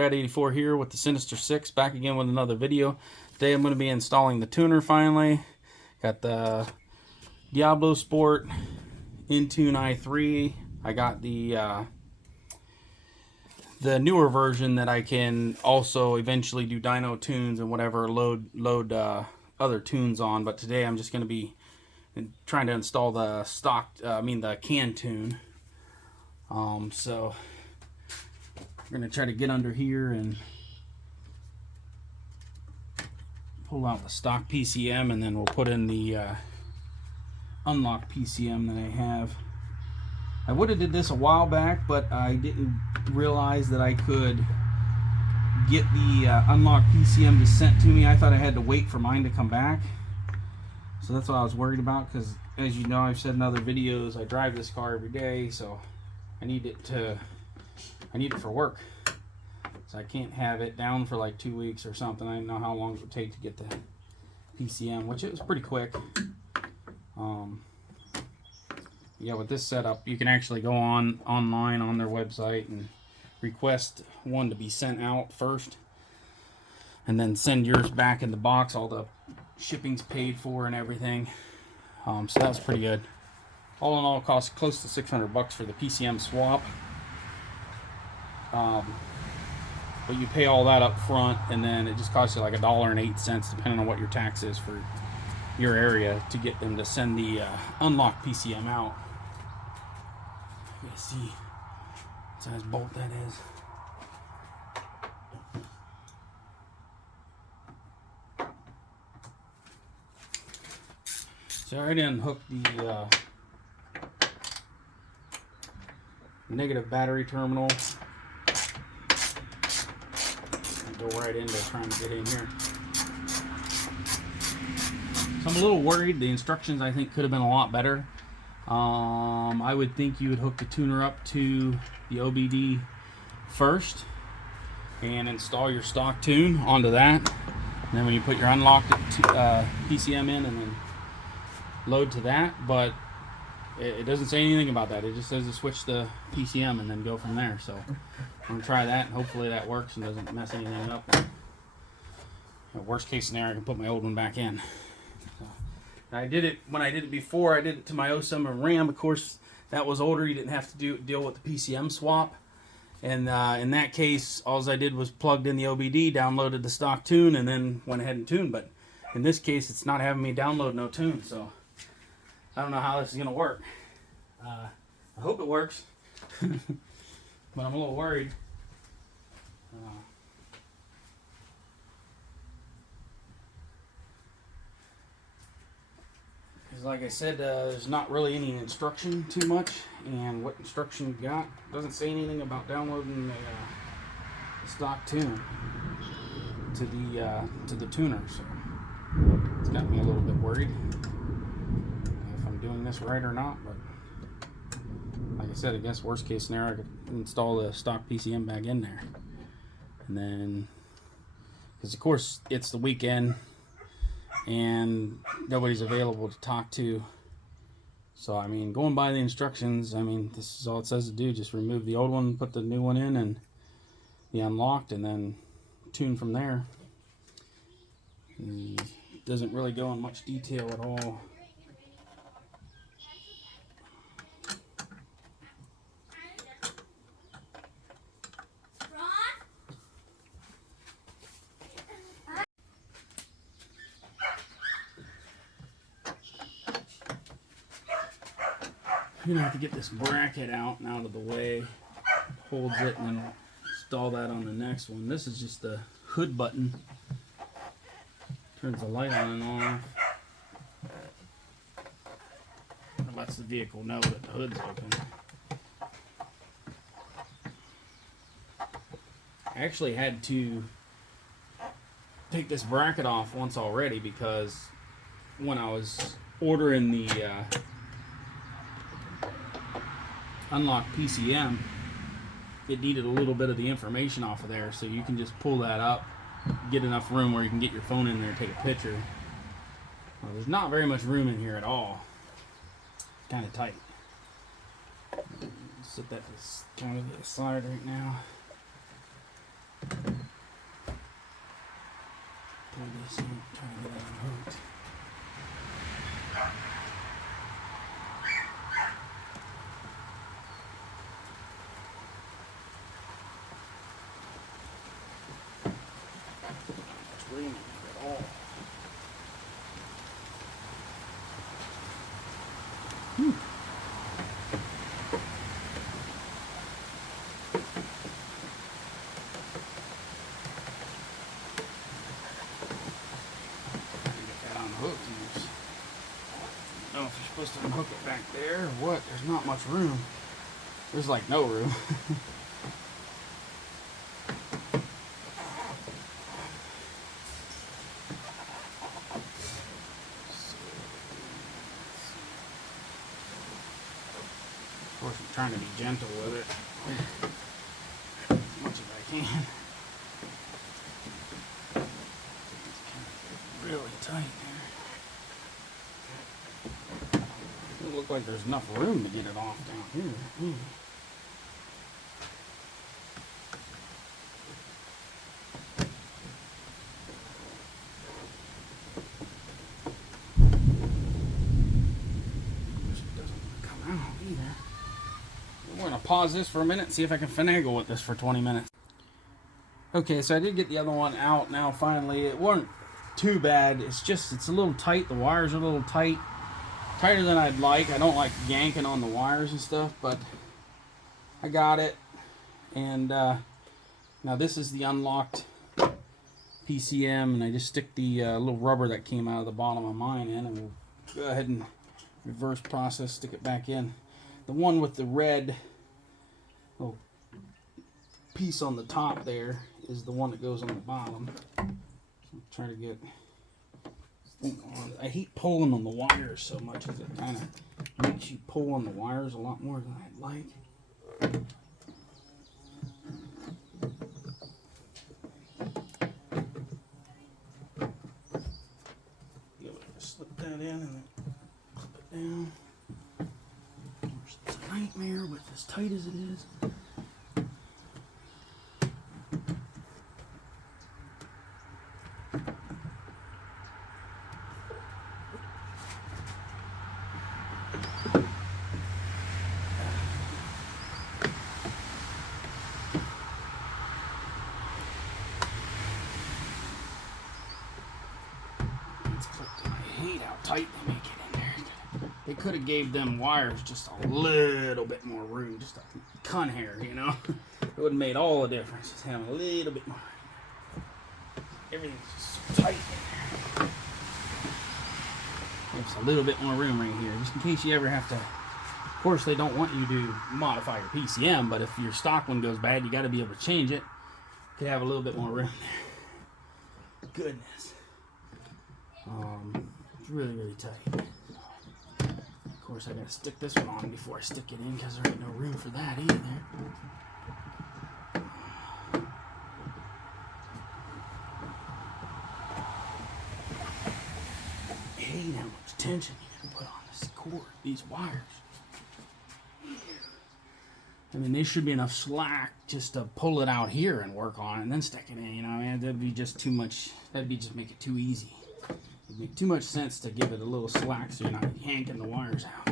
Dad84 here with the Sinister 6, back again with another video. Today I'm going to be installing the tuner finally. Got the Diablo Sport Intune i3. I got the newer version that I can also eventually do dyno tunes and whatever, load other tunes on. But today I'm just going to be trying to install the the can tune. So we're going to try to get under here and pull out the stock PCM, and then we'll put in the unlocked PCM that I have. I would have did this a while back, but I didn't realize that I could get the unlocked PCM just sent to me. I thought I had to wait for mine to come back. So that's what I was worried about, because as you know, I've said in other videos, I drive this car every day, so I need it for work. So I can't have it down for like 2 weeks or something. I didn't know how long it would take to get the PCM, which it was pretty quick. Yeah, with this setup, you can actually go online on their website and request one to be sent out first, and then send yours back in the box. All the shipping's paid for and everything. So that was pretty good. All in all, it cost close to $600 for the PCM swap. But you pay all that up front, and then it just costs you like $1.08, depending on what your tax is for your area, to get them to send the unlocked PCM out. You guys see what size bolt that is. So I already unhooked the negative battery terminal. Go right into trying to get in here. So I'm a little worried. The instructions, I think, could have been a lot better. I would think you would hook the tuner up to the OBD first and install your stock tune onto that. And then when you put your unlocked PCM in, and then load to that. But it doesn't say anything about that. It just says to switch the PCM and then go from there. So I'm going to try that, and hopefully that works and doesn't mess anything up. Worst case scenario, I can put my old one back in. So, I did it when I did it before. I did it to my 07 RAM. Of course, that was older. You didn't have to deal with the PCM swap. And in that case, all I did was plugged in the OBD, downloaded the stock tune, and then went ahead and tuned. But in this case, it's not having me download no tune. So I don't know how this is going to work. I hope it works. But I'm a little worried. Because like I said, there's not really any instruction too much. And what instruction you got doesn't say anything about downloading the stock tune to the tuner. So it's got me a little bit worried if I'm doing this right or not. But like I said, I guess worst case scenario, I could install the stock PCM back in there. And then, because of course it's the weekend and nobody's available to talk to. So I mean, going by the instructions, I mean, this is all it says to do. Just remove the old one, put the new one in, and the unlocked, and then tune from there. It doesn't really go in much detail at all. You're gonna have to get this bracket out and out of the way. Holds it, and then install that on the next one. This is just the hood button. Turns the light on and off. It lets the vehicle know that the hood's open. I actually had to take this bracket off once already, because when I was ordering the unlocked PCM, it needed a little bit of the information off of there, so you can just pull that up, get enough room where you can get your phone in there and take a picture. Well, there's not very much room in here at all. It's kind of tight. Set that kind of to the side right now. Pull this in, try to get it unhooked. It's raining at all. I don't know if you're supposed to unhook it back there or what. There's not much room. There's like no room. Of course, I'm trying to be gentle with it as much as I can. It's kind of really tight there. Doesn't look like there's enough room to get it off down here. We're going to pause this for a minute and see if I can finagle with this for 20 minutes. Okay, so I did get the other one out now finally. It wasn't too bad. It's just, it's a little tight. The wires are a little tight. Tighter than I'd like. I don't like yanking on the wires and stuff, but I got it. And now this is the unlocked PCM, and I just stick the little rubber that came out of the bottom of mine in, and we'll go ahead and reverse process, stick it back in. The one with the red little piece on the top there is the one that goes on the bottom. So I'm trying to get this thing on. I hate pulling on the wires so much because it kind of makes you pull on the wires a lot more than I'd like. Be able to slip that in and then clip it down. It's a nightmare with as tight as it is. I hate how tight they make it in there. They could have gave them wires just a little bit more room, just a cunt hair, you know. It would have made all the difference. Just have a little bit more. Everything's just so tight in there. There's a little bit more room right here, just in case you ever have to. Of course, they don't want you to modify your PCM, but if your stock one goes bad, you got to be able to change it. You could have a little bit more room there. Goodness. It's really, really tight. Of course, I gotta stick this one on before I stick it in because there ain't no room for that either. I hate how much tension you gotta put on this cord, these wires. I mean, there should be enough slack just to pull it out here and work on it and then stick it in, you know. I mean, that'd be just too much. That'd be just make it too easy. It'd make too much sense to give it a little slack so you're not yanking the wires out.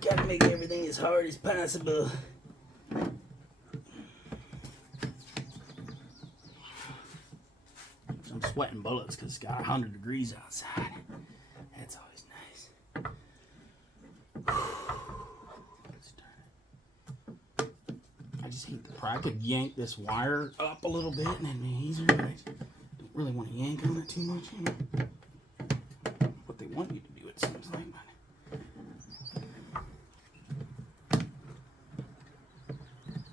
Gotta make everything as hard as possible. So I'm sweating bullets because it's got 100 degrees outside. That's always nice. I just hate the I could yank this wire up a little bit and it'd be easier, but I don't really want to yank on it too much, you know. What they want you to do, it seems like.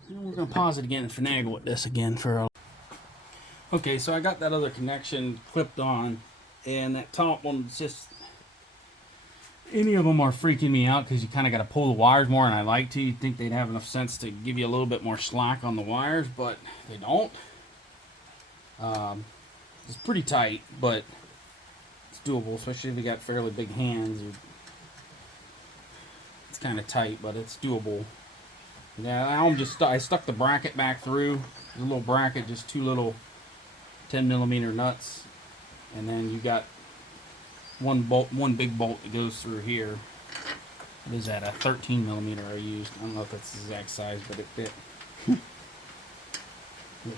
We're going to pause it again and finagle with this again for a... Okay, so I got that other connection clipped on, and that top one is just... Any of them are freaking me out because you kind of got to pull the wires more than I like to. You'd think they'd have enough sense to give you a little bit more slack on the wires, but they don't. It's pretty tight, but it's doable, especially if you got fairly big hands. It's kind of tight, but it's doable. Yeah, I stuck the bracket back through. The little bracket, just two little 10mm nuts, and then you got one big bolt that goes through here. What is that? A 13mm I used. I don't know if that's the exact size, but it fit. It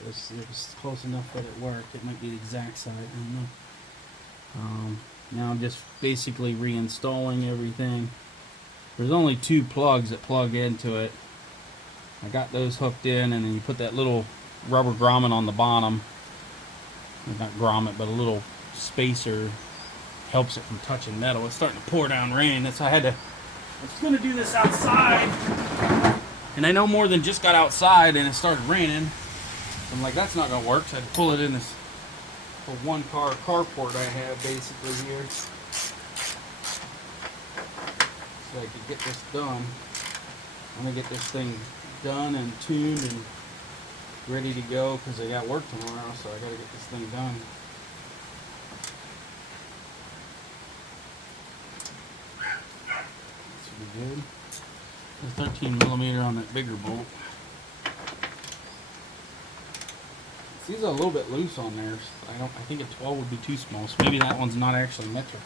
was close enough that it worked. It might be the exact size. I don't know. Now I'm just basically reinstalling everything. There's only two plugs that plug into it. I got those hooked in, and then you put that little rubber grommet on the bottom. Not grommet, but a little spacer helps it from touching metal. It's starting to pour down rain. That's why I was going to do this outside. And I know more than just got outside and it started raining. I'm like, that's not going to work. So I had to pull it in this one car carport I have basically here. So I could get this done. I'm going to get this thing done and tuned and ready to go because I got work tomorrow, so I got to get this thing done. This will be good. The 13mm on that bigger bolt. These are a little bit loose on there. I think a 12 would be too small, so maybe that one's not actually metric.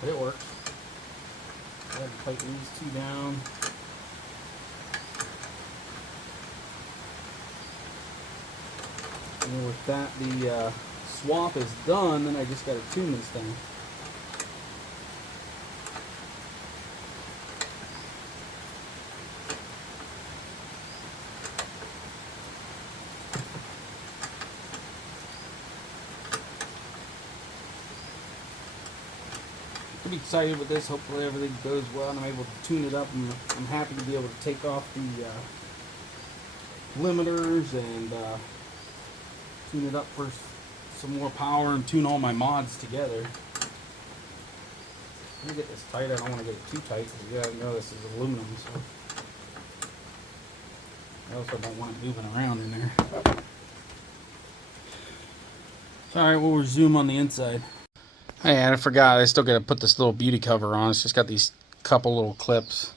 But it works. I have to tighten these two down. And with that, the swap is done, then I just got to tune this thing. Pretty excited with this. Hopefully everything goes well and I'm able to tune it up. I'm happy to be able to take off the limiters and tune it up for some more power and tune all my mods together. Let me get this tight. I don't want to get it too tight because you gotta know this is aluminum, so I also don't want it moving around in there. Alright, we'll resume on the inside. Hey, I forgot, I still got to put this little beauty cover on. It's just got these couple little clips.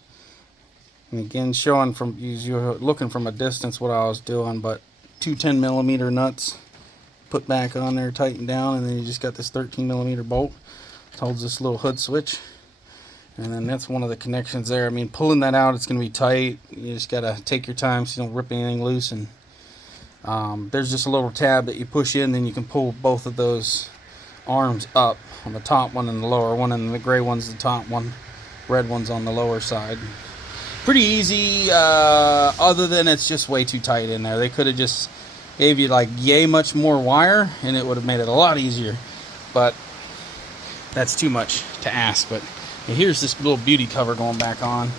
And again, showing from, you're looking from a distance what I was doing, but two 10mm nuts put back on there, tighten down, and then you just got this 13mm bolt. It holds this little hood switch. And then that's one of the connections there. I mean, pulling that out, it's going to be tight. You just got to take your time so you don't rip anything loose. And there's just a little tab that you push in, then you can pull both of those arms up on the top one and the lower one, and the gray one's the top one, red one's on the lower side. Pretty easy, other than it's just way too tight in there. They could have just gave you like yay much more wire and it would have made it a lot easier, but that's too much to ask. But here's this little beauty cover going back on.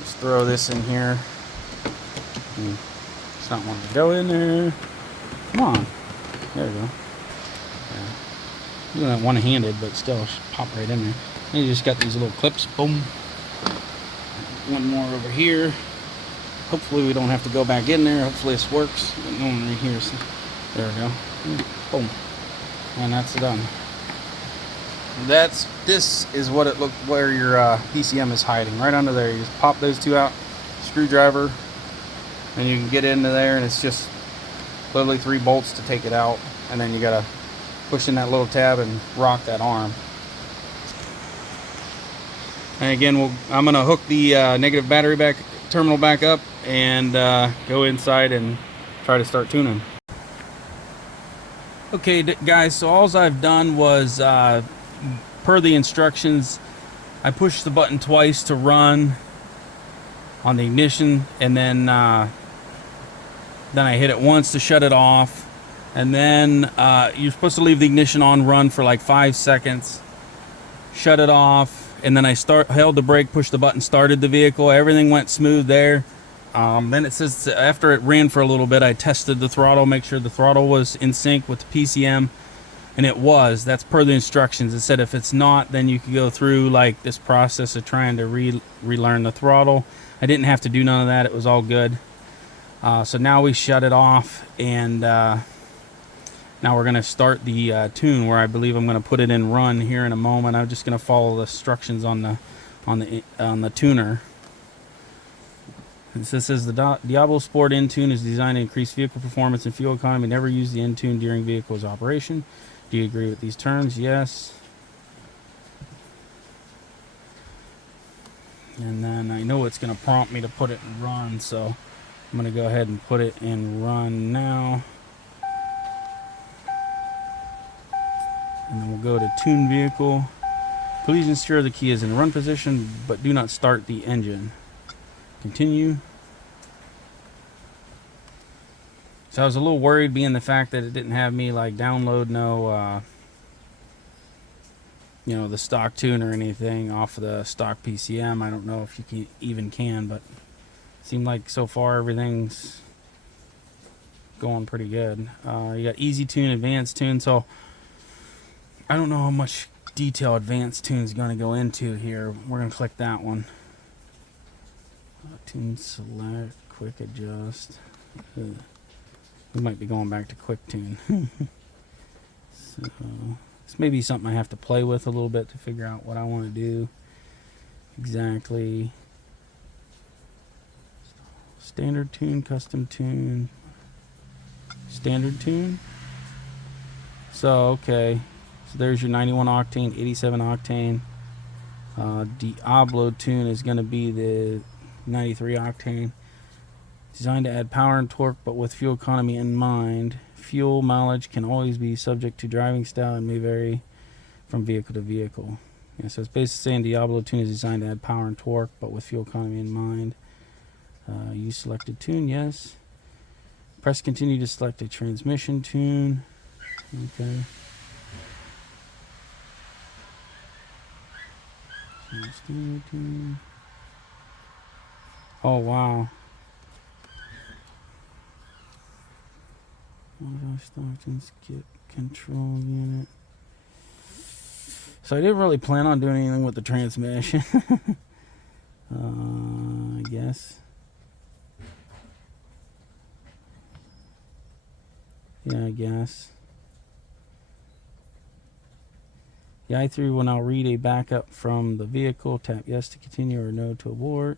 Just throw this in here. It's not wanting to go in there. Come on, there we go. Doing that one-handed, but still pop right in there. And you just got these little clips. Boom. One more over here. Hopefully we don't have to go back in there. Hopefully this works. Got one right here. So there we go. Boom. And that's done. This is what it looked where your PCM is hiding. Right under there. You just pop those two out. Screwdriver. And you can get into there, and it's just literally 3 bolts to take it out. And then you gotta push in that little tab and rock that arm. And again, I'm going to hook the negative battery terminal back up and go inside and try to start tuning. Okay, guys, so all I've done was, per the instructions, I pushed the button twice to run on the ignition, and then I hit it once to shut it off. And then you're supposed to leave the ignition on run for like 5 seconds, shut it off, and then I held the brake, pushed the button, started the vehicle. Everything went smooth there. Then it says after it ran for a little bit, I tested the throttle, make sure the throttle was in sync with the PCM, and it was. That's per the instructions. It said if it's not, then you could go through like this process of trying to relearn the throttle. I didn't have to do none of that. It was all good. So now we shut it off, and now we're going to start the tune, where I believe I'm going to put it in run here in a moment. I'm just going to follow the instructions on the tuner. This says the Diablo Sport N-Tune is designed to increase vehicle performance and fuel economy. Never use the N-Tune during vehicle's operation. Do you agree with these terms? Yes. And then I know it's going to prompt me to put it in run, so I'm going to go ahead and put it in run now. And then we'll go to tune vehicle. Please ensure the key is in run position, but do not start the engine. Continue. So I was a little worried, being the fact that it didn't have me like download no you know, the stock tune or anything off of the stock PCM. I don't know if you even can, but it seemed like so far everything's going pretty good. You got easy tune, advanced tune, so I don't know how much detail advanced tune is going to go into here. We're going to click that one. Tune select, quick adjust. We might be going back to quick tune. So this may be something I have to play with a little bit to figure out what I want to do exactly. Standard tune, custom tune, standard tune. So okay, so there's your 91 octane, 87 octane. Diablo tune is going to be the 93 octane. Designed to add power and torque, but with fuel economy in mind. Fuel mileage can always be subject to driving style and may vary from vehicle to vehicle. Yeah, so it's basically saying Diablo tune is designed to add power and torque, but with fuel economy in mind. Use selected tune, yes. Press continue to select a transmission tune. Okay. Tune. Oh wow. Skip control unit. So I didn't really plan on doing anything with the transmission. I guess. Yeah, I guess. The i3 will now read a backup from the vehicle. Tap yes to continue or no to abort.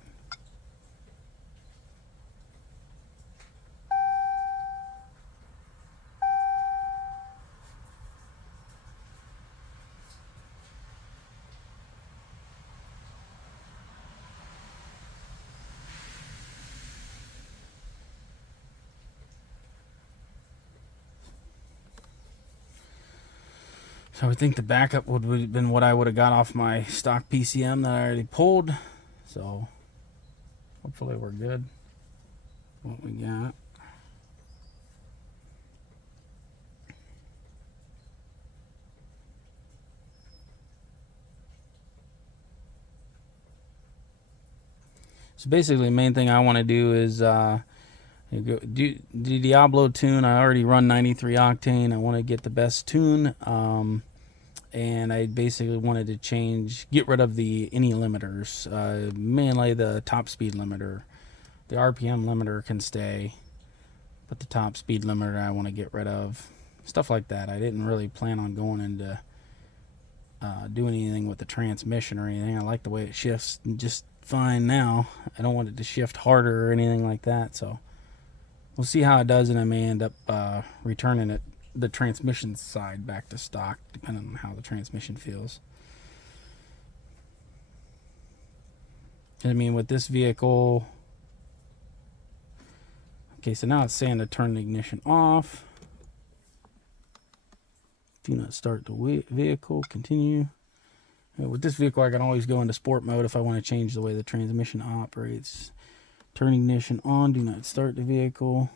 So I think the backup would have been what I would have got off my stock PCM that I already pulled. So hopefully we're good. What we got. So basically the main thing I want to do is do the Diablo tune. I already run 93 octane. I want to get the best tune. And I basically wanted to get rid of any limiters, mainly the top speed limiter. The RPM limiter can stay, but the top speed limiter I want to get rid of. Stuff like that. I didn't really plan on going into doing anything with the transmission or anything. I like the way it shifts just fine now. I don't want it to shift harder or anything like that, so we'll see how it does, and I may end up returning it, the transmission side, back to stock, depending on how the transmission feels. I mean, with this vehicle, okay, so now it's saying to turn the ignition off. Do not start the vehicle. Continue. With this vehicle, I can always go into sport mode if I want to change the way the transmission operates. Turn ignition on. Do not start the vehicle.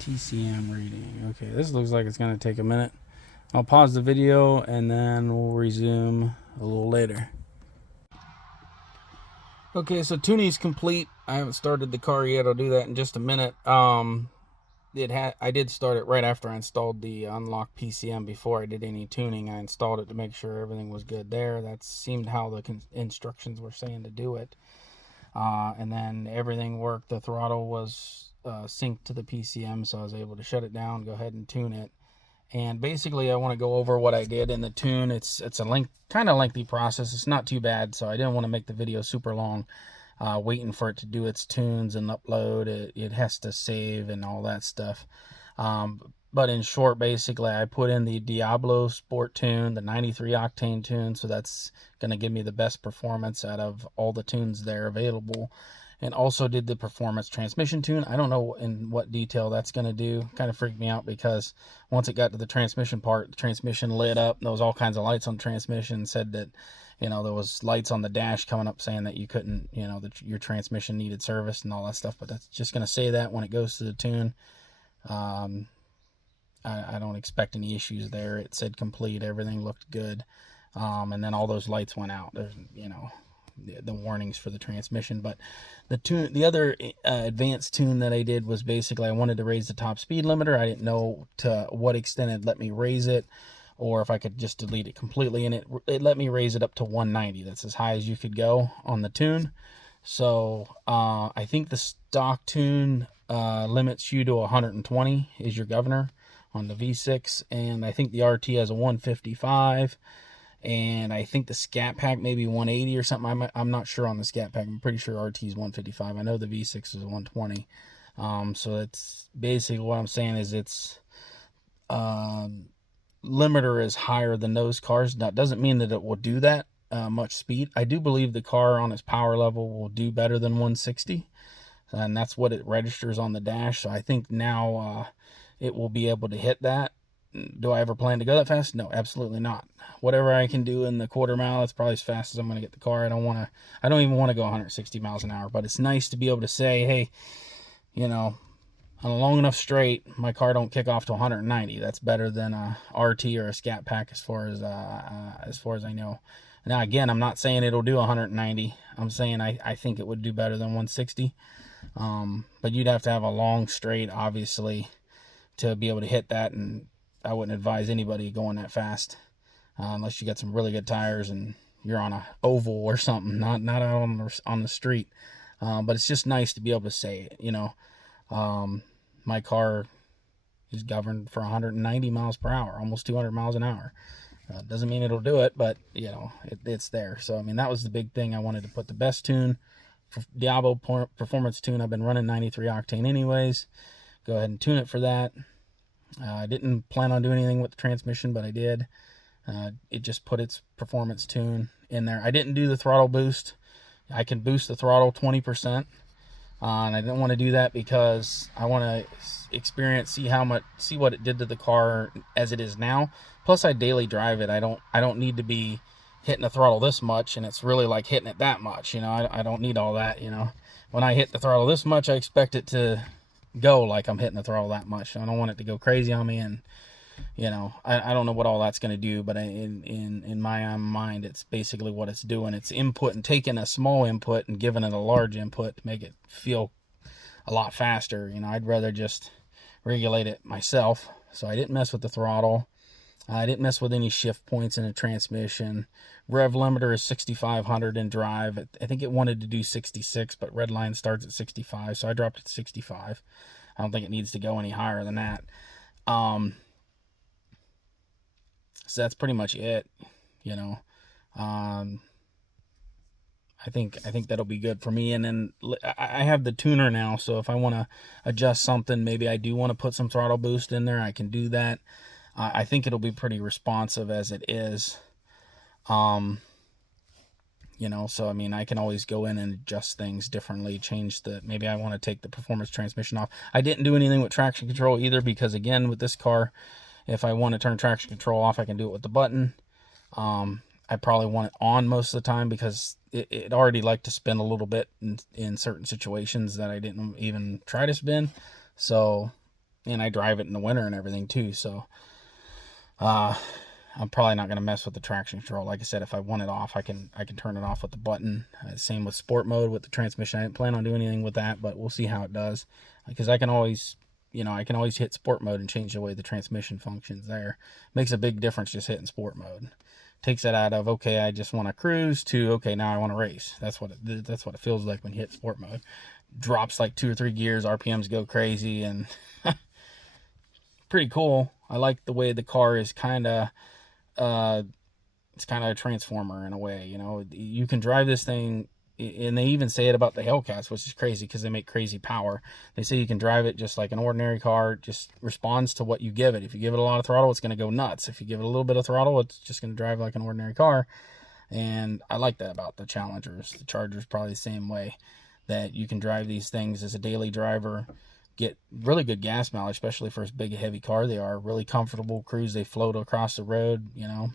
TCM reading. Okay, this looks like it's going to take a minute. I'll pause the video and then we'll resume a little later. Okay, so tuning's complete. I haven't started the car yet. I'll do that in just a minute. I did start it right after I installed the unlock PCM. Before I did any tuning, I installed it to make sure everything was good there. That seemed how the instructions were saying to do it. And then everything worked. The throttle was synced to the PCM, so I was able to shut it down, go ahead and tune it. And basically, I want to go over what I did in the tune. It's a kind of lengthy process. It's not too bad, so I didn't want to make the video super long. Waiting for it to do its tunes and upload. It has to save and all that stuff. But in short, basically, I put in the Diablo Sport tune, the 93 octane tune, so that's going to give me the best performance out of all the tunes there available. And also did the performance transmission tune. I don't know in what detail that's going to do. Kind of freaked me out because once it got to the transmission part, the transmission lit up. There was all kinds of lights on the transmission. Said that, there was lights on the dash coming up saying that you couldn't, that your transmission needed service and all that stuff. But that's just going to say that when it goes to the tune. I don't expect any issues there. It said complete. Everything looked good. And then all those lights went out. There's, the warnings for the transmission. But the other advanced tune that I did was basically I wanted to raise the top speed limiter. I didn't know to what extent it'd let me raise it, or if I could just delete it completely, and it let me raise it up to 190. That's as high as you could go on the tune. So I think the stock tune limits you to 120 is your governor on the V6, and I think the RT has a 155. And I think the Scat Pack maybe 180 or something. I'm not sure on the Scat Pack. I'm pretty sure RT is 155. I know the V6 is 120. So it's basically what I'm saying is its limiter is higher than those cars. That doesn't mean that it will do that much speed. I do believe the car on its power level will do better than 160. And that's what it registers on the dash. So I think now it will be able to hit that. Do I ever plan to go that fast? No, absolutely not. Whatever I can do in the quarter mile, that's probably as fast as I'm going to get the car. I don't even want to go 160 miles an hour, but it's nice to be able to say, hey, on a long enough straight, my car don't kick off to 190. That's better than a RT or a Scat Pack as far as I know. Now, again, I'm not saying it'll do 190. I'm saying I think it would do better than 160. But you'd have to have a long straight, obviously, to be able to hit that, and I wouldn't advise anybody going that fast unless you got some really good tires and you're on a oval or something, not out on the street. But it's just nice to be able to say it. My car is governed for 190 miles per hour, almost 200 miles an hour. Doesn't mean it'll do it, but it's there. So that was the big thing. I wanted to put the best tune for Diablo performance tune. I've been running 93 octane anyways. Go ahead and tune it for that. I didn't plan on doing anything with the transmission, but I did. It just put its performance tune in there. I didn't do the throttle boost. I can boost the throttle 20%. And I didn't want to do that because I want to see what it did to the car as it is now. Plus, I daily drive it. I don't need to be hitting the throttle this much, and it's really like hitting it that much. I don't need all that. When I hit the throttle this much, I expect it to go like I'm hitting the throttle that much. I don't want it to go crazy on me, and I don't know what all that's going to do, but in my mind, it's basically what it's doing. It's input and taking a small input and giving it a large input to make it feel a lot faster. I'd rather just regulate it myself. So I didn't mess with the throttle. I didn't mess with any shift points in the transmission. Rev limiter is 6,500 in drive. I think it wanted to do 66, but Redline starts at 65, so I dropped it to 65. I don't think it needs to go any higher than that. So that's pretty much it. I think that'll be good for me. And then I have the tuner now, so if I want to adjust something, maybe I do want to put some throttle boost in there, I can do that. I think it'll be pretty responsive as it is. So I can always go in and adjust things differently, maybe I want to take the performance transmission off. I didn't do anything with traction control either, because again, with this car, if I want to turn traction control off, I can do it with the button. I probably want it on most of the time because it already liked to spin a little bit in certain situations that I didn't even try to spin. So and I drive it in the winter and everything too. So I'm probably not going to mess with the traction control. Like I said, if I want it off, I can turn it off with the button. Same with sport mode with the transmission. I didn't plan on doing anything with that, but we'll see how it does, because I can always, I can always hit sport mode and change the way the transmission functions there. Makes a big difference just hitting sport mode. Takes it out of, okay, I just want to cruise, to, okay, now I want to race. That's what it feels like when you hit sport mode. Drops like 2 or 3 gears, RPMs go crazy, and pretty cool. I like the way the car is kind of, it's kind of a transformer in a way. You can drive this thing, and they even say it about the Hellcats, which is crazy because they make crazy power. They say you can drive it just like an ordinary car, just responds to what you give it. If you give it a lot of throttle, it's going to go nuts. If you give it a little bit of throttle, it's just going to drive like an ordinary car. And I like that about the Challengers. The Charger's probably the same way, that you can drive these things as a daily driver, get really good gas mileage, especially for as big a heavy car they are. Really comfortable cruise. They float across the road. You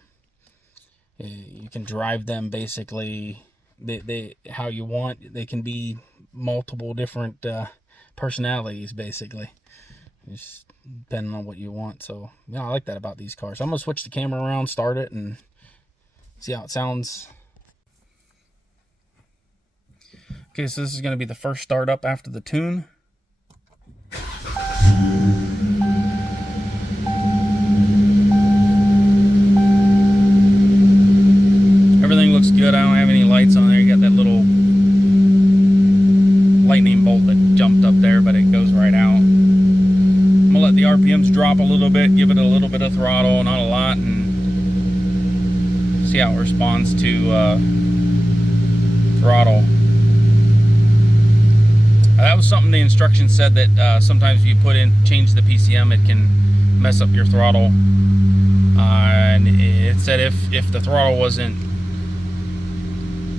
can drive them basically they how you want. They can be multiple different personalities, basically, just depending on what you want. So I like that about these cars. I'm gonna switch the camera around, start it, and see how it sounds. Okay, so this is going to be the first start up after the tune. Everything looks good. I don't have any lights on there. You got that little lightning bolt that jumped up there, but it goes right out. I'm going to let the RPMs drop a little bit, give it a little bit of throttle, not a lot, and see how it responds to throttle. That was something the instructions said, that sometimes if you change the PCM, it can mess up your throttle. And it said if the throttle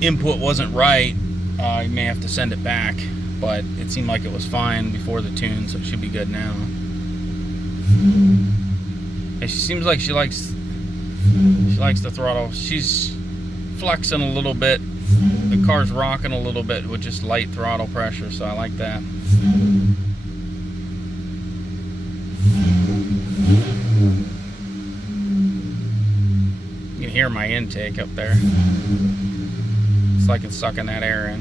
input wasn't right, you may have to send it back. But it seemed like it was fine before the tune, so it should be good now. And she seems like she likes the throttle. She's flexing a little bit. The car's rocking a little bit with just light throttle pressure, so I like that. You can hear my intake up there. It's like it's sucking that air in.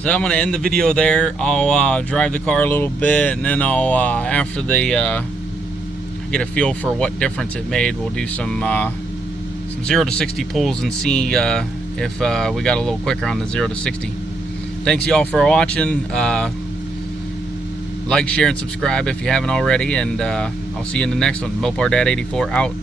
So I'm going to end the video there. I'll drive the car a little bit, and then I'll, after the get a feel for what difference it made, we'll do some 0 to 60 pulls and see if we got a little quicker on the 0 to 60. Thanks y'all for watching. Like, share, and subscribe if you haven't already, and I'll see you in the next one. Mopar Dad 84 out.